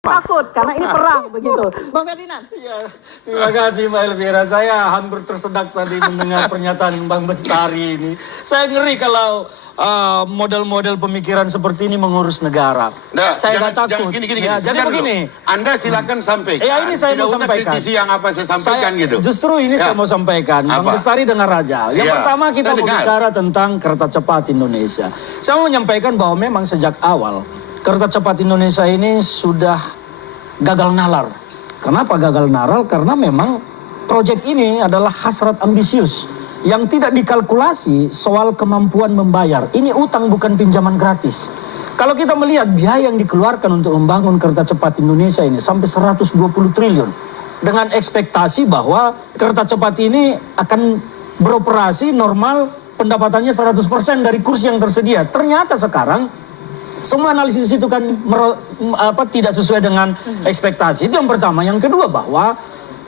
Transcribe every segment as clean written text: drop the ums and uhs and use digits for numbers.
Takut karena ini perang begitu. Bang Ferdinand. Ya, terima kasih Mbak Elvira. Saya hampir tersedak tadi mendengar pernyataan Bang Bestari ini. Saya ngeri kalau model-model pemikiran seperti ini mengurus negara. Nah, saya nggak takut. Gini. Ya, jadi begini. Anda silakan sampaikan. Ya, ini saya tidak mau usah sampaikan. kritisi yang apa saya sampaikan gitu. Justru ini saya mau sampaikan. Bang Bestari dengar aja. Yang pertama kita mau bicara tentang kereta cepat Indonesia. Saya mau menyampaikan bahwa memang sejak awal kereta cepat Indonesia ini sudah gagal nalar. Kenapa gagal nalar? Karena memang proyek ini adalah hasrat ambisius yang tidak dikalkulasi soal kemampuan membayar. Ini utang bukan pinjaman gratis. Kalau kita melihat biaya yang dikeluarkan untuk membangun kereta cepat Indonesia ini sampai 120 triliun. Dengan ekspektasi bahwa kereta cepat ini akan beroperasi normal, pendapatannya 100% dari kursi yang tersedia. Ternyata sekarang semua analisis itu kan tidak sesuai dengan ekspektasi. Itu yang pertama. Yang kedua bahwa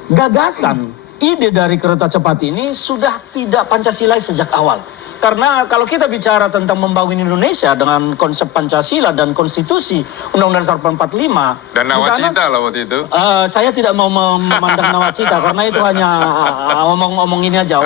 gagasan ide dari kereta cepat ini sudah tidak Pancasilais sejak awal. Karena kalau kita bicara tentang membangun Indonesia dengan konsep Pancasila dan konstitusi Undang-Undang Dasar 45 dan nawacita lah waktu itu. Saya tidak mau memandang nawacita karena itu hanya omong ini aja.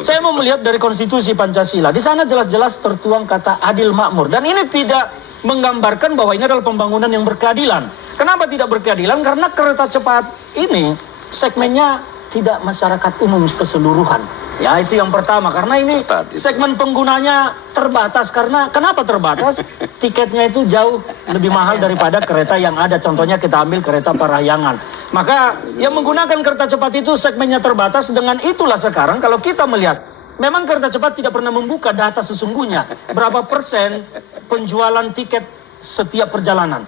Saya mau melihat dari konstitusi Pancasila. Di sana jelas-jelas tertuang kata adil makmur. Dan ini tidak menggambarkan bahwa ini adalah pembangunan yang berkeadilan. Kenapa tidak berkeadilan? Karena kereta cepat ini segmennya tidak masyarakat umum keseluruhan. Ya, itu yang pertama. Karena ini segmen penggunanya terbatas. Kenapa terbatas? Tiketnya itu jauh lebih mahal daripada kereta yang ada. Contohnya kita ambil kereta Parahyangan. Maka yang menggunakan kereta cepat itu segmennya terbatas. Dengan itulah sekarang kalau kita melihat, memang kereta cepat tidak pernah membuka data sesungguhnya. Berapa persen penjualan tiket setiap perjalanan.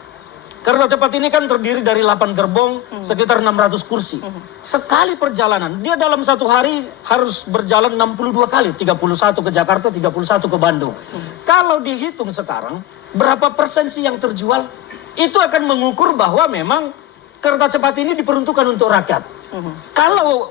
Kereta cepat ini kan terdiri dari 8 gerbong, sekitar 600 kursi. Sekali perjalanan, dia dalam satu hari harus berjalan 62 kali. 31 ke Jakarta, 31 ke Bandung. Kalau dihitung sekarang, berapa persen sih yang terjual? Itu akan mengukur bahwa memang kereta cepat ini diperuntukkan untuk rakyat. Kalau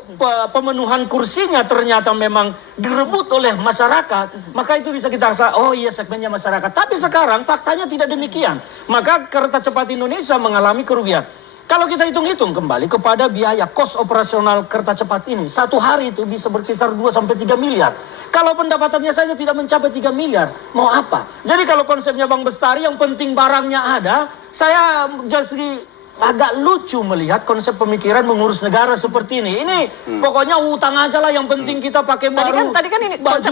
pemenuhan kursinya ternyata memang direbut oleh masyarakat, maka itu bisa kita rasa, oh iya segmennya masyarakat. Tapi sekarang faktanya tidak demikian. Maka kereta cepat Indonesia mengalami kerugian. Kalau kita hitung-hitung kembali kepada biaya kos operasional kereta cepat ini, satu hari itu bisa berkisar 2-3 miliar. Kalau pendapatannya saja tidak mencapai 3 miliar, mau apa? Jadi kalau konsepnya Bang Bestari yang penting barangnya ada, saya jadi agak lucu melihat konsep pemikiran mengurus negara seperti ini. Ini pokoknya utang aja lah, yang penting kita pakai baru. Tadi kan ini konsep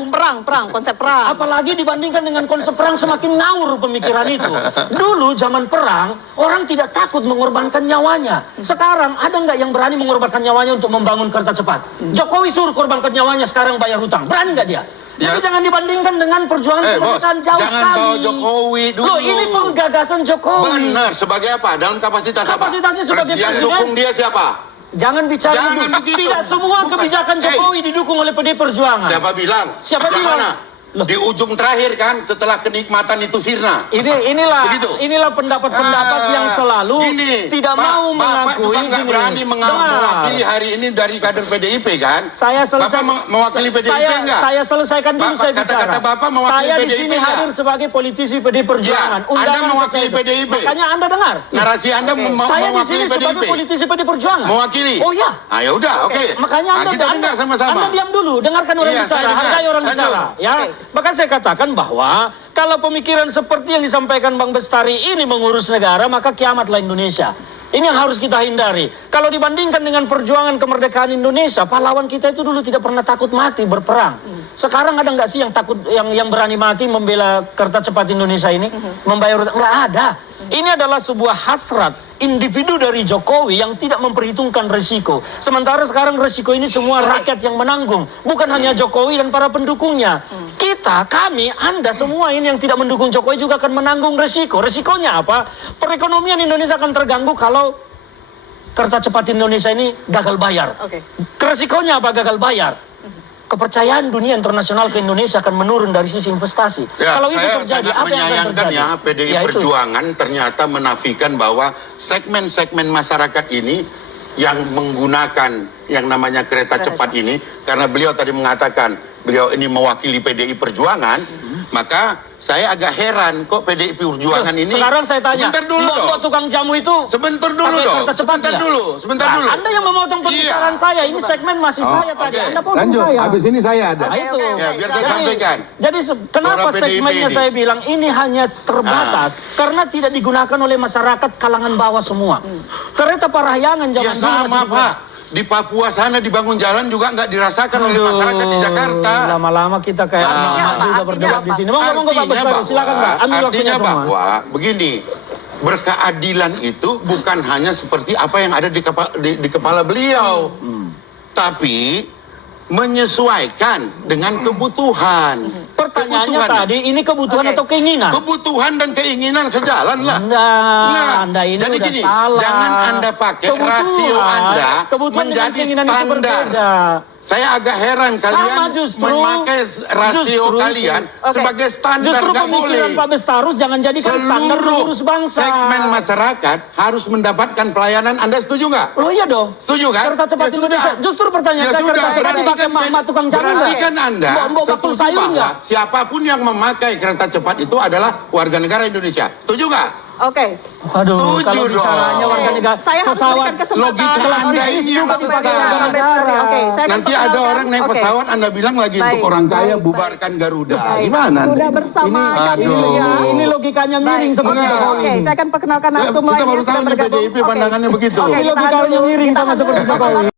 konsep perang. Apalagi dibandingkan dengan konsep perang semakin ngawur pemikiran itu. Dulu zaman perang orang tidak takut mengorbankan nyawanya. Sekarang ada nggak yang berani mengorbankan nyawanya untuk membangun kereta cepat? Jokowi suruh korbankan nyawanya, sekarang bayar hutang. Berani nggak dia? Jadi jangan dibandingkan dengan perjuangan kemerdekaan jauh sekali. Jangan bawa Jokowi dulu. Loh, ini penggagasan Jokowi. Benar, sebagai apa? Dalam kapasitas apa? Kapasitasnya sebagai yang presiden. dukung dia siapa? Jangan bicara begitu. Tidak semua kebijakan Jokowi didukung oleh PD Perjuangan. Siapa bilang? Siapa bilang? Mana? Di ujung terakhir kan, setelah kenikmatan itu sirna. Inilah pendapat-pendapat yang selalu tidak mau mengakui. Bapak nggak berani mewakili hari ini dari kader PDIP kan? Saya selesai. Bapak mewakili PDIP enggak? Saya selesaikan dulu, saya bicara. Kata-kata Bapak mewakili saya PDIP di sini hadir sebagai politisi PD Perjuangan. Ya, Anda mewakili PDIP. Makanya Anda dengar. Narasi Anda saya di sini mewakili PDIP. sebagai politisi PD Perjuangan. Mewakili? Oh ya. Ya udah, oke. Makanya kita dengar sama-sama. Anda diam dulu, dengarkan orang bicara, hargai orang bicara. Ya, maka saya katakan bahwa kalau pemikiran seperti yang disampaikan Bang Bestari ini mengurus negara, maka kiamatlah Indonesia. Ini yang harus kita hindari. Kalau dibandingkan dengan perjuangan kemerdekaan Indonesia, pahlawan kita itu dulu tidak pernah takut mati berperang. Sekarang ada nggak sih yang takut, yang berani mati membela kereta cepat Indonesia ini, membayar utang? Nggak ada. Ini adalah sebuah hasrat individu dari Jokowi yang tidak memperhitungkan resiko. Sementara sekarang resiko ini semua rakyat yang menanggung, bukan hanya Jokowi dan para pendukungnya. Kami, Anda semua ini yang tidak mendukung Jokowi juga akan menanggung resiko. Resikonya apa? Perekonomian Indonesia akan terganggu kalau kereta cepat Indonesia ini gagal bayar. Resikonya apa gagal bayar? Kepercayaan dunia internasional ke Indonesia akan menurun dari sisi investasi. Kalau itu terjadi, apa yang akan terjadi? Ya, PDI Perjuangan ternyata menafikan bahwa segmen-segmen masyarakat ini yang menggunakan yang namanya kereta cepat ini, karena beliau tadi mengatakan beliau ini mewakili PDI Perjuangan, Maka saya agak heran kok PDI Perjuangan ini. Sekarang saya tanya, Sebentar dulu dong. mbok tukang jamu itu Sebentar dulu pakai dong. kereta cepat Sebentar nggak? dulu. Sebentar Nah, dulu. Anda yang memotong pembicaraan Iya. saya. Ini segmen masih saya tadi. oke. Anda potong Lanjut, saya. habis ini saya ada. Nah, itu. Ya, biar saya sampaikan. Jadi kenapa Suara PDIP segmennya ini. saya bilang ini hanya terbatas karena tidak digunakan oleh masyarakat kalangan bawah semua. Kereta Parahyangan zaman Ya dulu sama masih Pak. Di Papua sana dibangun jalan juga nggak dirasakan oleh masyarakat di Jakarta. Lama-lama kita kayak emak-emak juga berdebat di sini. Monggo Pak Bestari, silakan Pak. Ambil waktunya Artinya semua. bahwa begini, berkeadilan itu bukan hanya seperti apa yang ada di kepala beliau, tapi menyesuaikan dengan kebutuhan. Pertanyaannya Kebutuhan. tadi, ini kebutuhan Oke. atau keinginan? Kebutuhan dan keinginan sejalan lah. Anda ini Jadi udah gini, salah. jangan Anda pakai Kebutuhan. rasio Anda Kebutuhan dengan menjadi keinginan itu standar. berbeda. Saya agak heran Sama kalian justru, memakai rasio justru, kalian oke. sebagai standar, Justru nggak boleh. pemikiran Pak Bestarus jangan jadikan standar Seluruh pengurus bangsa. segmen masyarakat harus mendapatkan pelayanan. Anda setuju nggak? Oh iya dong. Setuju kan? Kereta cepat Ya Indonesia. sudah. Justru pertanyaan Ya saya, sudah, kereta cepat berarti dipakai kan- mak tukang jamu berarti nggak? kan Anda Mbok bakul setuju sayur bahwa nggak? siapapun yang memakai kereta cepat itu adalah warga negara Indonesia. Setuju nggak? Oke. Waduh, Setuju kalau dong. bicaranya warga negara, Saya harus pesawat berikan kesempatan. Logika kelas Anda bisnis ini yang juga sesat. dipakai warga Oke, negara. saya akan Nanti ada perkenalkan. orang naik Oke. pesawat Anda bilang lagi Baik. untuk orang kaya Baik. bubarkan Garuda. Baik. Gimana? Anda Sudah ini? bersama kami Aduh. ya. Ini logikanya miring Baik. seperti Enggak. Jokowi. Oke, saya akan perkenalkan Kita langsung baru lainnya tahu sudah nih bergabung. PDIP Oke. pandangannya begitu. Oke, Ini kita tahan logikanya dulu. miring Kita sama tahan seperti dulu. Jokowi.